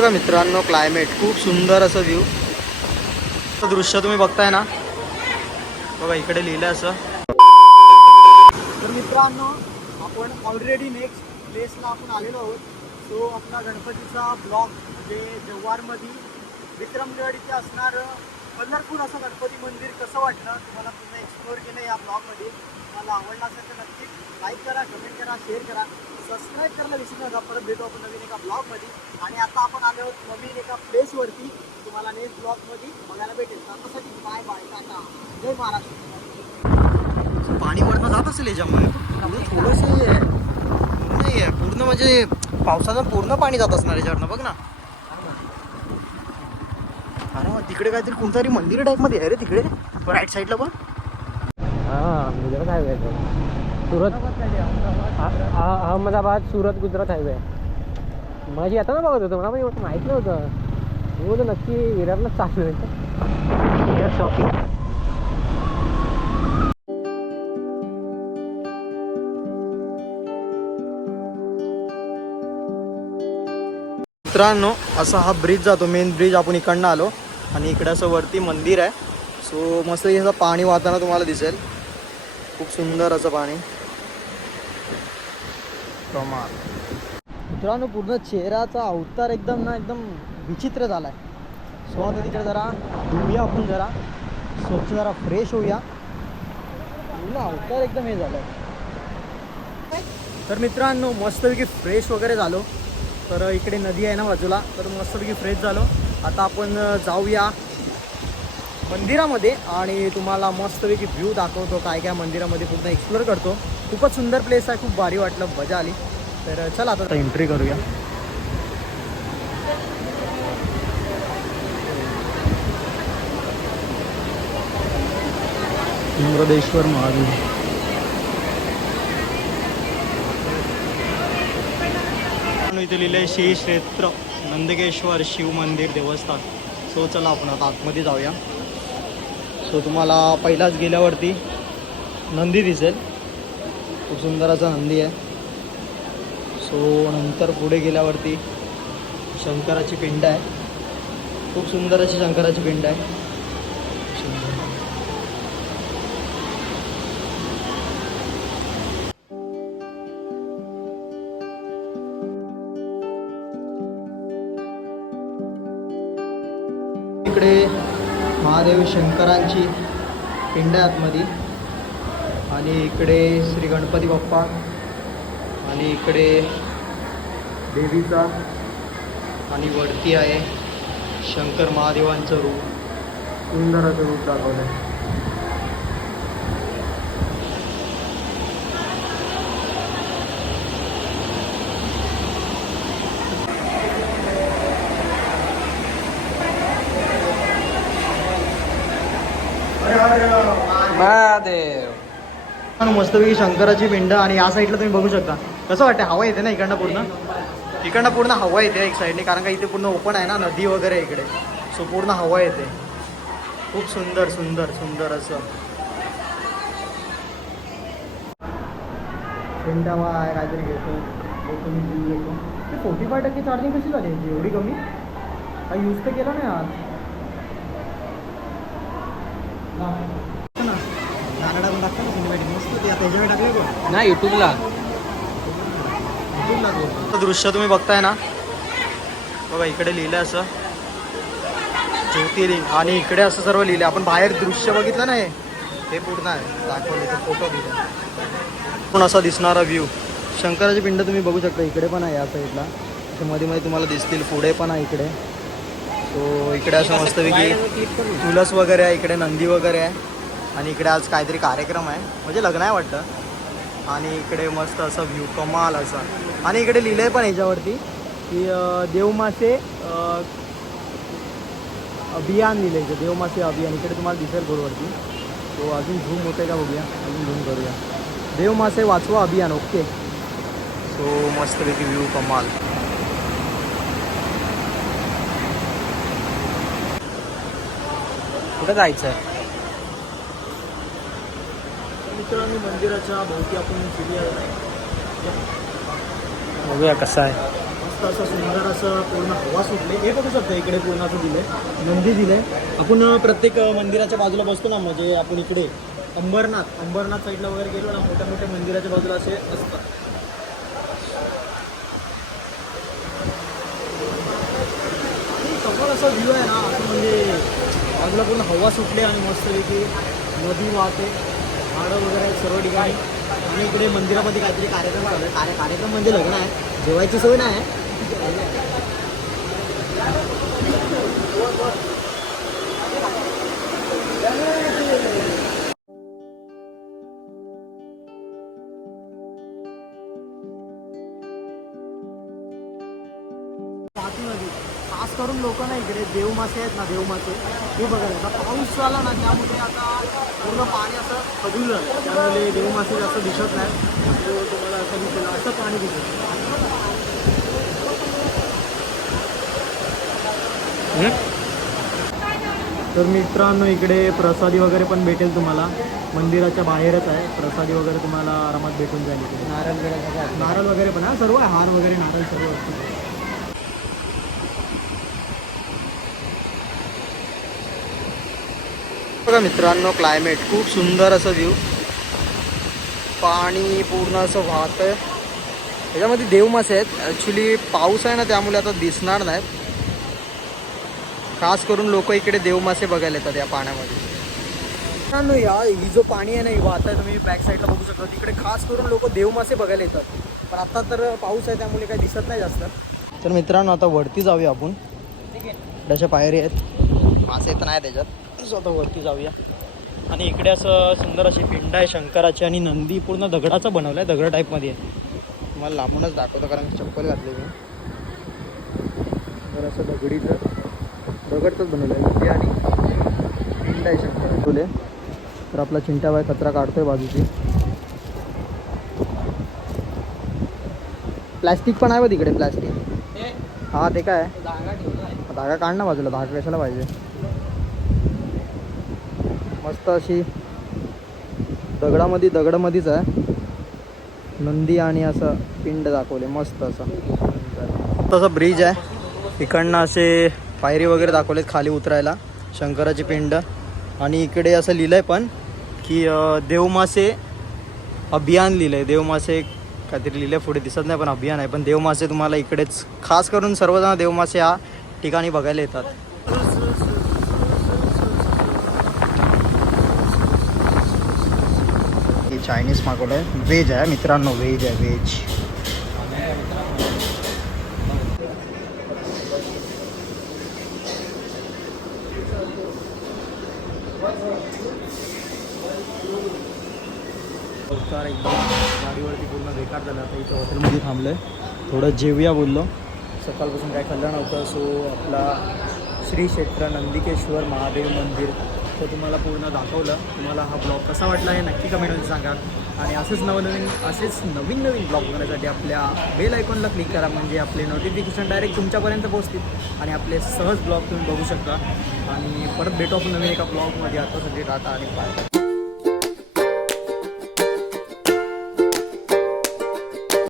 बघा मित्रांनो, क्लायमेट खूप सुंदर असं व्ह्यू दृश्य तुम्ही बघताय ना. बघा इकडे लिहिलं असं. तर मित्रांनो, आपण ऑलरेडी नेक्स्ट प्लेसला आपण आलेलो आहोत. तो आपला गणपतीचा ब्लॉग म्हणजे जव्हारमध्ये विक्रमगड इथे असणार कलरफुल असं गणपती मंदिर कसं वाटलं तुम्हाला पूर्ण एक्सप्लोअर केलं या ब्लॉगमध्ये. तुम्हाला आवडला असेल तर नक्कीच लाईक करा, कमेंट करा, शेअर करा, सबस्क्राईब करायला विसरू नका. परत भेटू आपण नवीन एका ब्लॉगमध्ये. आणि आता आपण आलो आहोत नवीन एका प्लेसवरती. तुम्हाला नेक्स्ट ब्लॉगमध्ये बघायला भेटेल. त्यासाठी बाय बाय, टाटा, जय महाराष्ट्र. पाणी वरनं जात असेल याच्यामुळे थोडंसं नाही आहे पूर्ण, म्हणजे पावसाचं पूर्ण पाणी जात असणार याच्यावरनं. बघ ना. अरे मग तिकडे काहीतरी कोणतरी मंदिर टाईपमध्ये आहे रे तिकडे राईट साईडला पण. हां, गुजरात हायवे आहे. सुरत अहमदाबाद सुरत गुजरात हायवे आहे. माझी आता ना बघत होतं, मला पण माहीत नव्हतं. मी बोलतो नक्की विरारलाच चालू आहे शॉपिंग. मित्रांनो, असा हा ब्रिज जातो, मेन ब्रिज. आपण इकडनं आलो आणि इकडे असं वरती मंदिर आहे. सो मस्त असं पाणी वाहताना तुम्हाला दिसेल. खूप सुंदर असं पाणी. कमाल. मित्रांनो, पूर्ण चेहऱ्याचा अवतार एकदम विचित्र झाला आहे. सो आता तिकडे जरा धुऊया आपण, जरा स्वच्छ, जरा फ्रेश होऊया. पूर्ण अवतार एकदम हे झालं आहे. तर मित्रांनो, मस्तपैकी फ्रेश वगैरे झालो. तर इकडे नदी आहे ना बाजूला, तर मस्तपैकी फ्रेश झालो. आता आपण जाऊया मंदिरामध्ये आणि तुम्हाला मस्तपैकी व्ह्यू दाखवतो. काय काय मंदिरामध्ये पूर्ण एक्सप्लोअर करतो. खूपच सुंदर प्लेस आहे, खूप भारी वाटलं, मजा आली. तर चला आता एंट्री करूया. त्र्यंबकेश्वर महादेव. इथे लिहिले श्री क्षेत्र नंदकेश्वर शिव मंदिर देवस्थान. सो चला आपण आता आतमध्ये जाऊया. सो तुम्हाला पहिलाच गेल्यावरती नंदी दिसेल. खूप सुंदर असा नंदी आहे. सो नंतर पुढे गेल्यावरती शंकराची पिंड आहे. खूप सुंदर अशी शंकराची पिंड आहे. इकडे महादेव शंकरांची पिंड आहे आतमध्ये. आणि इकडे श्री गणपती बाप्पा. आणि इकडे देवीचा. आणि वरती आहे शंकर महादेवांचं रूप. सुंदर असं रूप दाखवलं आहे. महादेव. मस्तपैकी शंकराची पिंड. आणि या साईडला तुम्ही बघू शकता. कसं वाटतं, हवा येते ना इकडनं पूर्ण हवा येते एक साईडने, कारण का इथे पूर्ण ओपन आहे ना, नदी वगैरे इकडे. सो पूर्ण हवा येते. खूप सुंदर सुंदर सुंदर असं पिंड. हवा आहे काहीतरी घेतो. 45% चार्जिंग कशी झाली एवढी कमी? काही यूज तर केला नाही आज. नाही यूट्यूबला दृश्य तुम्ही बघताय ना. बघा इकडे लिहिलं असं ज्योतिर्लिंग. आणि इकडे असं सर्व लिहिलं. आपण बाहेर दृश्य बघितलं ना, हे पूर्ण आहे दाखवलं, फोटो दिला. पण असा दिसणारा व्ह्यू. शंकराची पिंड तुम्ही बघू शकता. इकडे पण आहे या साईडला. मध्ये मध्ये तुम्हाला दिसतील. पुढे पण आहे इकडे. सो इकडे असं मस्तपैकी तुळस वगैरे आहे. इकडे नंदी वगैरे आहे. आणि इकडे आज काहीतरी कार्यक्रम आहे, म्हणजे लग्न आहे वाटतं. आणि इकडे मस्त असं व्ह्यू, कमाल असा. आणि इकडे लिहिलं आहे पण ह्याच्यावरती की देवमासे अभियान लिहिलं. देवमासे अभियान इकडे तुम्हाला दिसेल बोर्डवरती. तो अजून झूम होते का बघूया, अजून झूम करूया. देवमासे वाचवा अभियान. ओके. सो मस्तपैकी व्ह्यू, कमाल. कुठं जायचं आहे? मित्रांनो, मंदिराच्या भोवती आपण फिरूया. बघूया कसं आहे. मस्त मस्त असं सुंदर असं पूर्ण हवा सुटले. हे बघू शकता इकडे पूर्ण असं दिले, नंदी दिले. आपण प्रत्येक मंदिराच्या बाजूला बसतो ना, म्हणजे आपण इकडे अंबरनाथ साईडला वगैरे गेलो ना, मोठ्या मोठ्या मंदिराच्या बाजूला असे असतात. समोर असं व्ह्यू आहे ना, असं म्हणजे बाजूला पूर्ण हवा सुटले आणि मस्तपैकी नदी वाहते, झाडं वगैरे आहेत सर्व ठिकाणी. आणि इकडे मंदिरामध्ये काहीतरी कार्यक्रम चालू आहे. कार्यक्रम म्हणजे लग्न आहे, जेवायची सोय नाही आहे. नदी खास करून लोक ना इकडे देवमासे आहेत ना, देवमासे हे बघायला. आता पाऊस झाला ना त्यामुळे आता पूर्ण पाणी असं खदून झालं, त्यामुळे देवमासे जास्त दिसत नाही. तुम्हाला असं दिसेल, असं पाणी दिसत. तर मित्रांनो इकडे प्रसादी वगैरे पण भेटेल तुम्हाला, मंदिराच्या बाहेरच आहे. प्रसादी वगैरे तुम्हाला आरामात भेटून जाईल इकडे. नारळ वगैरे पण आहे, सर्व आहे, हार वगैरे नारळ सर्व असतं. बघा मित्रांनो, क्लायमेट खूप सुंदर असं व्ह्यू, पाणी पूर्ण असं वाहत आहे. त्याच्यामध्ये देवमासे आहेत. ॲक्च्युली पाऊस आहे ना त्यामुळे आता दिसणार नाहीत. खास करून लोक इकडे देवमासे बघायला येतात या पाण्यामध्ये. मित्रांनो ही जो पाणी आहे ना, ही वाहत आहे, तुम्ही बॅक साईडला बघू शकता. तिकडे खास करून लोक देवमासे बघायला येतात. पण आता तर पाऊस आहे त्यामुळे काही दिसत नाही जास्त. तर मित्रांनो आता वरती जाऊया आपण. अशा पायरी आहेत, मासे तर नाही त्याच्यात. आता वरती जाऊया. आणि इकडे असं सुंदर अशी पिंड आहे शंकराची, आणि नंदी पूर्ण दगडाचा बनवला आहे, दगड टाईपमध्ये आहे. तुम्हाला लांबूनच दाखवतो कारण चप्पल घातली मी. तर असं दगडच बनवलं आहे नंदी, आणि पिंड आहे शंकराची तुले. तर आपला चिंट्याबाई कचरा काढतोय बाजूची. प्लॅस्टिक पण आहे बघ तिकडे, प्लॅस्टिक. हा ते काय धागा काढ ना बाजूला, धागा कशाला पाहिजे. मस्त अशी दगडामध्येच आहे नंदी, आणि असं पिंड दाखवले मस्त असं ब्रिज आहे. इकडनं असे पायरी वगैरे दाखवलेत खाली उतरायला, शंकराची पिंड. आणि इकडे असं लिहिलंय पण की देवमासे अभियान लिहिलंय. देवमासे काहीतरी लिहिलंय, पुढे दिसत नाही पण अभियान आहे. पण देवमासे तुम्हाला इकडेच खास करून सर्वजण देवमासे या ठिकाणी बघायला येतात. चायनीज मागवलं आहे, व्हेज आहे मित्रांनो, व्हेज आहे, व्हेज. एकदम गाडीवरती पूर्ण बेकार झालं. आता इथं हॉटेलमध्ये थांबलं आहे, थोडं जेवूया बोललो. सकाळपासून काय खाल्लं नव्हतं. सो आपला श्री क्षेत्र नंदिकेश्वर महादेव मंदिर तो तुम्हाला पूर्ण दाखवलं. तुम्हाला हा ब्लॉग कसा वाटला हे नक्की कमेंटमध्ये सांगा. आणि असेच नवीन ब्लॉग बघण्यासाठी आपल्या बेल आयकॉनला क्लिक करा, म्हणजे आपले नोटिफिकेशन डायरेक्ट तुमच्यापर्यंत पोहोचतील आणि आपले सहज ब्लॉग तुम्ही बघू शकता. आणि परत भेटू आपण नवीन एका ब्लॉगमध्ये. आतासाठी टाटा आणि बाय.